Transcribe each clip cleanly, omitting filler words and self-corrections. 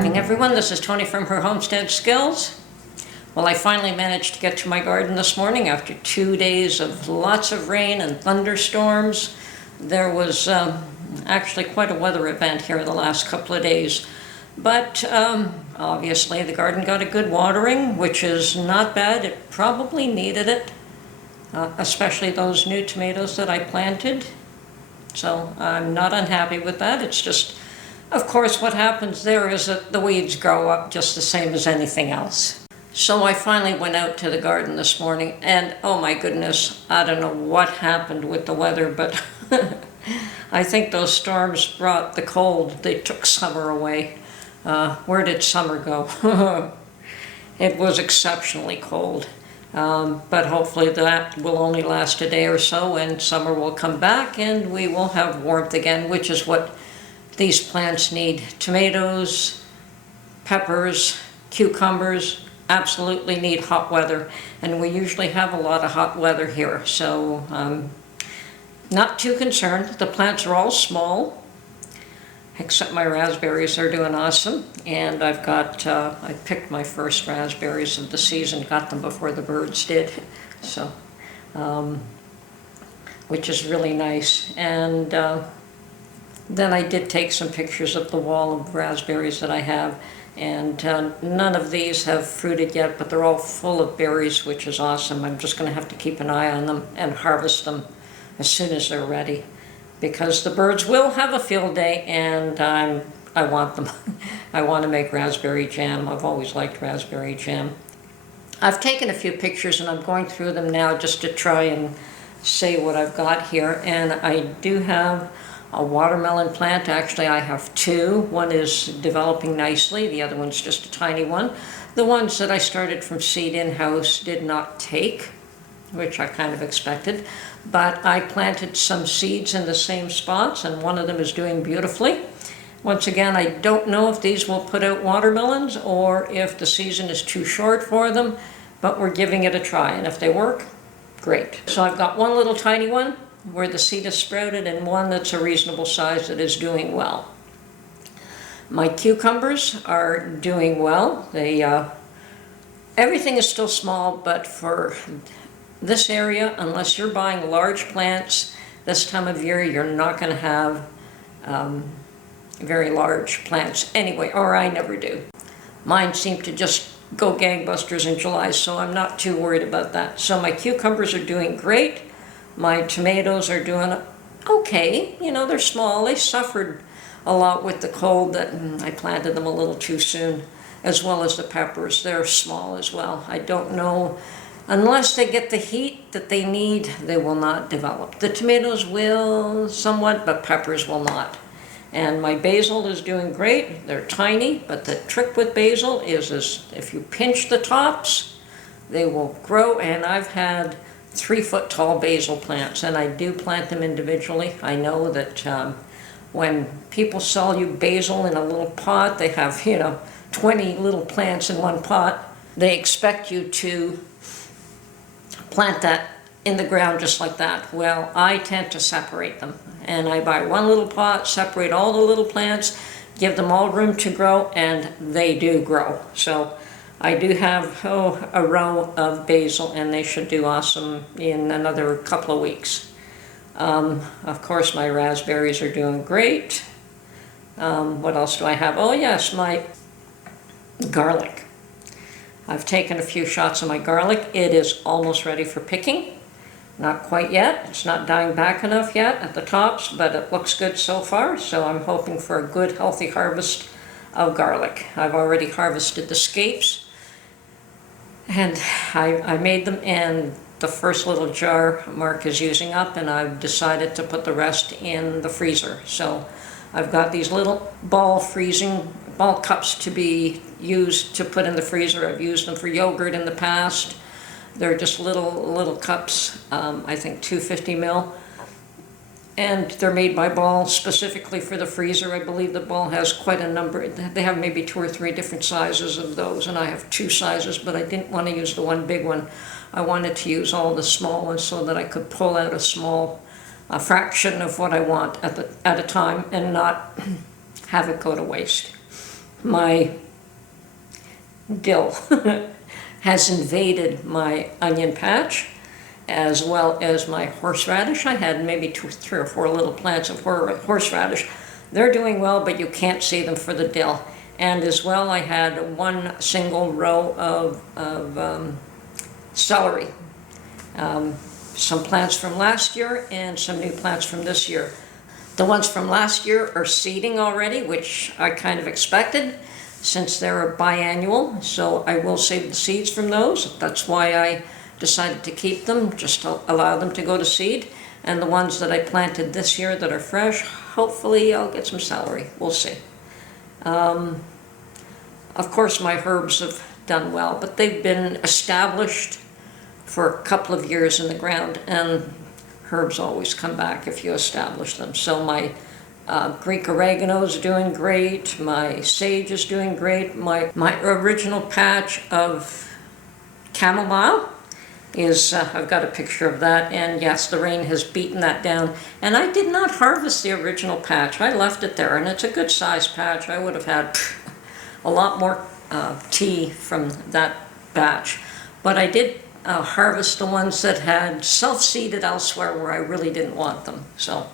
morning, everyone. This is Tony from her Homestead Skills. Well, I finally managed to get to my garden this morning after 2 days of lots of rain and thunderstorms. There was actually quite a weather event here the last couple of days. But obviously the garden got a good watering, which is not bad. It probably needed it, especially those new tomatoes that I planted. So I'm not unhappy with that. It's just, of course, what happens there is that the weeds grow up just the same as anything else. So I finally went out to the garden this morning, and oh my goodness, I don't know what happened with the weather, but I think those storms brought the cold. They took summer away. Where did summer go? It was exceptionally cold. But hopefully that will only last a day or so, and summer will come back and we will have warmth again, which is what these plants need. Tomatoes, peppers, cucumbers absolutely need hot weather, and we usually have a lot of hot weather here, so not too concerned. The plants are all small, except my raspberries are doing awesome, and I've got, I picked my first raspberries of the season, got them before the birds did, so, which is really nice. And then I did take some pictures of the wall of raspberries that I have, and none of these have fruited yet, but they're all full of berries, which is awesome. I'm just going to have to keep an eye on them and harvest them as soon as they're ready, because the birds will have a field day, and I want them. I want to make raspberry jam. I've always liked raspberry jam. I've taken a few pictures and I'm going through them now just to try and say what I've got here. And I do have a watermelon plant. Actually, I have two. One is developing nicely. The other one's just a tiny one. The ones that I started from seed in-house did not take, which I kind of expected. But I planted some seeds in the same spots, and one of them is doing beautifully. Once again, I don't know if these will put out watermelons or if the season is too short for them, but we're giving it a try, and if they work, great. So I've got one little tiny one where the seed is sprouted, and one that's a reasonable size that is doing well. My cucumbers are doing well. They everything is still small, but for this area, unless you're buying large plants this time of year, you're not going to have very large plants anyway, or I never do. Mine seem to just go gangbusters in July, so I'm not too worried about that. So my cucumbers are doing great. My tomatoes are doing okay. You know, they're small. They suffered a lot with the cold that I planted them a little too soon, as well as the peppers. They're small as well. I don't know. Unless they get the heat that they need, they will not develop. The tomatoes will somewhat, but peppers will not. And my basil is doing great. They're tiny, but the trick with basil is if you pinch the tops, they will grow. And I've had 3-foot tall basil plants, and I do plant them individually. I know that when people sell you basil in a little pot, they have, 20 little plants in one pot. They expect you to plant that in the ground just like that. Well, I tend to separate them, and I buy one little pot, separate all the little plants, give them all room to grow, and they do grow. So I do have a row of basil, and they should do awesome in another couple of weeks. Of course, my raspberries are doing great. What else do I have? Oh yes, my garlic. I've taken a few shots of my garlic. It is almost ready for picking. Not quite yet. It's not dying back enough yet at the tops, but it looks good so far. So I'm hoping for a good, healthy harvest of garlic. I've already harvested the scapes, and I made them, and the first little jar Mark is using up, and I've decided to put the rest in the freezer. So I've got these little ball cups to be used to put in the freezer. I've used them for yogurt in the past. They're just little cups, I think 250 ml. And they're made by Ball specifically for the freezer. I believe the Ball has quite a number. They have maybe 2 or 3 different sizes of those, and I have 2 sizes, but I didn't want to use the one big one. I wanted to use all the small ones so that I could pull out a fraction of what I want at a time and not have it go to waste. My dill has invaded my onion patch, as well as my horseradish. I had maybe 3 or 4 little plants of horseradish. They're doing well, but you can't see them for the dill. And as well, I had 1 single row of celery. Some plants from last year and some new plants from this year. The ones from last year are seeding already, which I kind of expected since they're biannual, so I will save the seeds from those. That's why I decided to keep them, just to allow them to go to seed. And the ones that I planted this year that are fresh, hopefully I'll get some celery. We'll see. Of course, my herbs have done well, but they've been established for a couple of years in the ground, and herbs always come back if you establish them. So my Greek oregano is doing great, my sage is doing great, my original patch of chamomile is, I've got a picture of that, and yes, the rain has beaten that down. And I did not harvest the original patch. I left it there, and it's a good size patch. I would have had a lot more tea from that batch. But I did harvest the ones that had self-seeded elsewhere where I really didn't want them. So,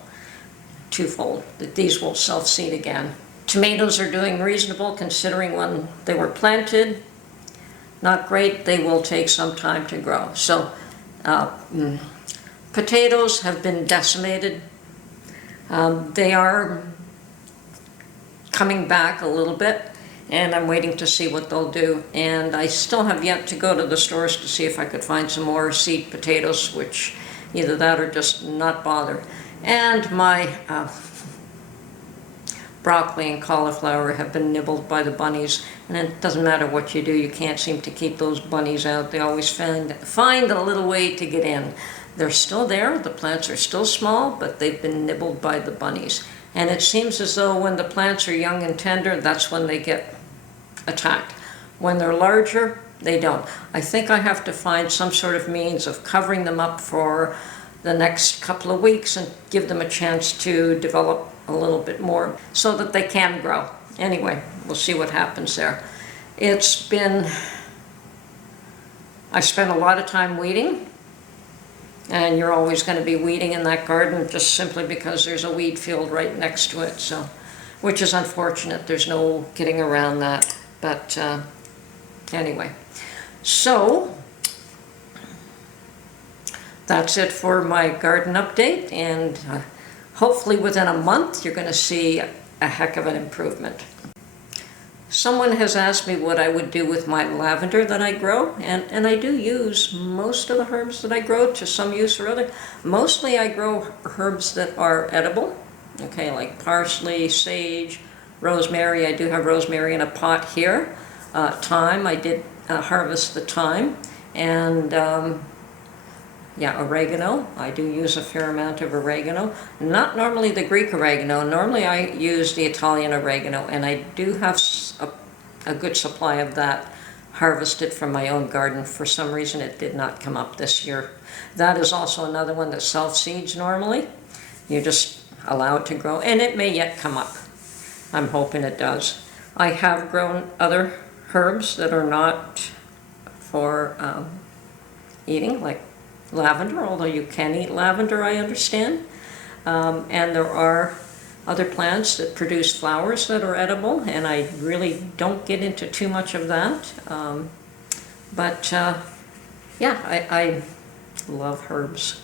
twofold, that these will self-seed again. Tomatoes are doing reasonable considering when they were planted. Not great, they will take some time to grow. So, potatoes have been decimated. They are coming back a little bit, and I'm waiting to see what they'll do. And I still have yet to go to the stores to see if I could find some more seed potatoes, which either that or just not bother. And my broccoli and cauliflower have been nibbled by the bunnies, and it doesn't matter what you do, you can't seem to keep those bunnies out. They always find a little way to get in. They're still there, the plants are still small, but they've been nibbled by the bunnies. And it seems as though when the plants are young and tender, that's when they get attacked. When they're larger, they don't. I think I have to find some sort of means of covering them up for the next couple of weeks and give them a chance to develop a little bit more so that they can grow. Anyway, we'll see what happens there. I spent a lot of time weeding, and you're always going to be weeding in that garden just simply because there's a weed field right next to it, so, which is unfortunate. There's no getting around that, but anyway. So, that's it for my garden update, and hopefully within a month you're going to see a heck of an improvement. Someone has asked me what I would do with my lavender that I grow, and I do use most of the herbs that I grow to some use or other. Mostly I grow herbs that are edible, okay, like parsley, sage, rosemary. I do have rosemary in a pot here. Thyme, I did harvest the thyme, and yeah, oregano. I do use a fair amount of oregano. Not normally the Greek oregano. Normally I use the Italian oregano, and I do have a good supply of that harvested from my own garden. For some reason it did not come up this year. That is also another one that self-seeds normally. You just allow it to grow, and it may yet come up. I'm hoping it does. I have grown other herbs that are not for eating, like lavender, although you can eat lavender, I understand. And there are other plants that produce flowers that are edible, and I really don't get into too much of that. Yeah, I love herbs.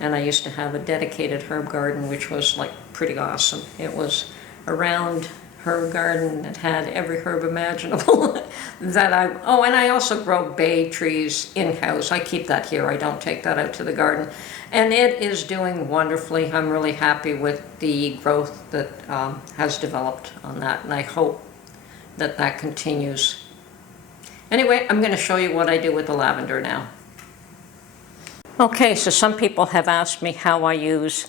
And I used to have a dedicated herb garden, which was like pretty awesome. It was a round herb garden that had every herb imaginable that oh, and I also grow bay trees in-house. I keep that here. I don't take that out to the garden. And it is doing wonderfully. I'm really happy with the growth that has developed on that, and I hope that that continues. Anyway, I'm going to show you what I do with the lavender now. Okay, so some people have asked me how I use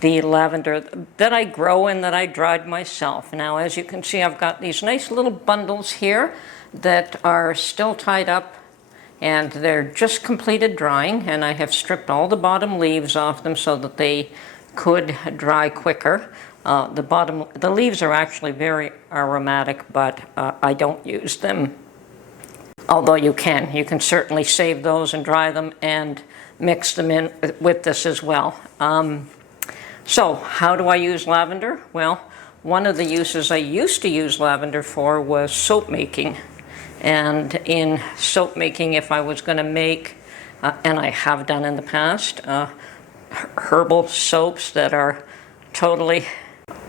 the lavender that I grow and that I dried myself. Now, as you can see, I've got these nice little bundles here that are still tied up, and they're just completed drying, and I have stripped all the bottom leaves off them so that they could dry quicker. The leaves are actually very aromatic, but I don't use them. Although you can certainly save those and dry them and mix them in with this as well. So how do I use lavender? Well, one of the uses I used to use lavender for was soap making. And in soap making, if I was going to make, and I have done in the past, herbal soaps that are totally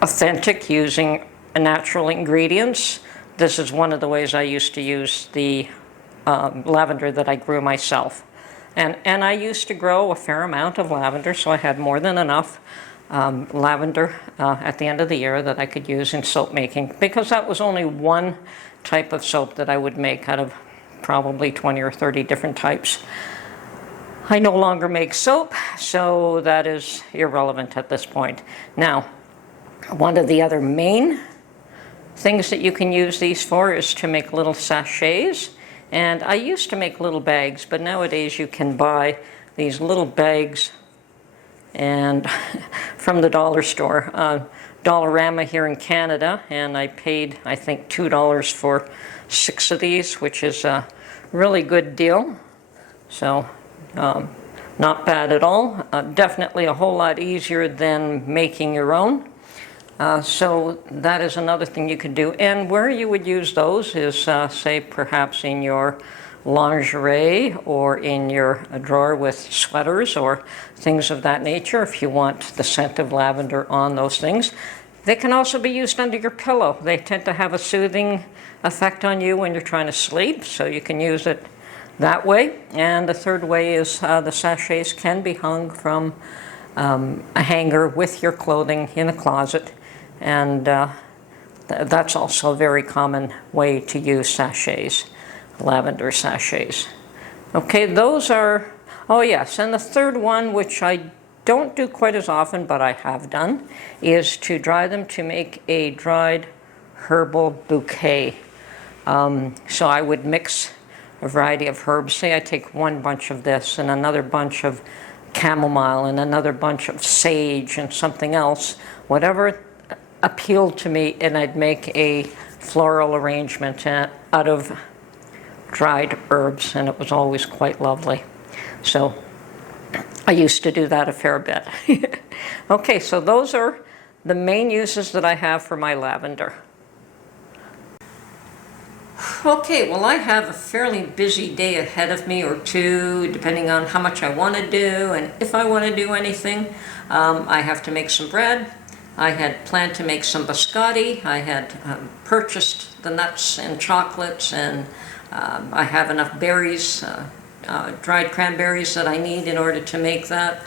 authentic using natural ingredients, this is one of the ways I used to use the lavender that I grew myself. And I used to grow a fair amount of lavender, so I had more than enough lavender at the end of the year that I could use in soap making, because that was only one type of soap that I would make out of probably 20 or 30 different types. I no longer make soap, so that is irrelevant at this point. Now, one of the other main things that you can use these for is to make little sachets. And I used to make little bags, but nowadays you can buy these little bags and from the dollar store, Dollarama here in Canada, and I paid, I think, $2 for 6 of these, which is a really good deal. So not bad at all. Definitely a whole lot easier than making your own. So that is another thing you could do. And where you would use those is, say, perhaps in your lingerie or in your drawer with sweaters or things of that nature, if you want the scent of lavender on those things. They can also be used under your pillow. They tend to have a soothing effect on you when you're trying to sleep, so you can use it that way. And the third way is the sachets can be hung from a hanger with your clothing in a closet, and that's also a very common way to use sachets, lavender sachets. Okay, those are, oh yes, and the third one, which I don't do quite as often, but I have done, is to dry them to make a dried herbal bouquet. So I would mix a variety of herbs. Say I take one bunch of this and another bunch of chamomile and another bunch of sage and something else, whatever appealed to me, and I'd make a floral arrangement out of dried herbs, and it was always quite lovely. So I used to do that a fair bit. Okay, so those are the main uses that I have for my lavender. Okay, well, I have a fairly busy day ahead of me, or two, depending on how much I want to do and if I want to do anything. I have to make some bread. I had planned to make some biscotti. I had purchased the nuts and chocolates, and I have enough berries, dried cranberries that I need in order to make that,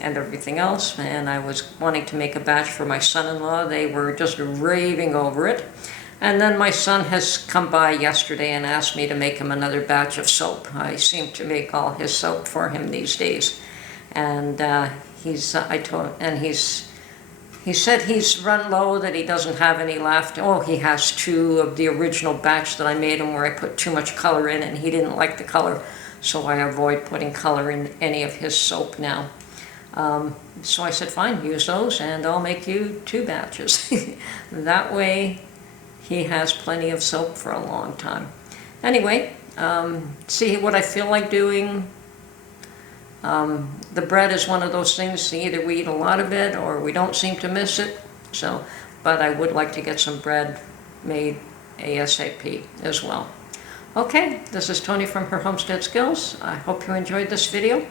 and everything else. And I was wanting to make a batch for my son-in-law. They were just raving over it. And then my son has come by yesterday and asked me to make him another batch of soap. I seem to make all his soap for him these days. And he said he's run low, that he doesn't have any left. Oh, he has 2 of the original batch that I made him where I put too much color in, and he didn't like the color. So I avoid putting color in any of his soap now. So I said, fine, use those, and I'll make you 2 batches. That way he has plenty of soap for a long time. Anyway, see what I feel like doing. The bread is one of those things, either we eat a lot of it or we don't seem to miss it. So, but I would like to get some bread made ASAP as well. Okay, this is Tony from Her Homestead Skills. I hope you enjoyed this video,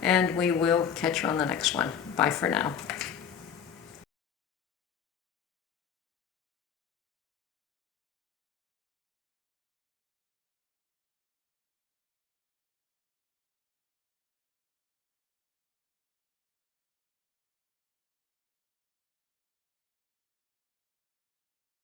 and we will catch you on the next one. Bye for now.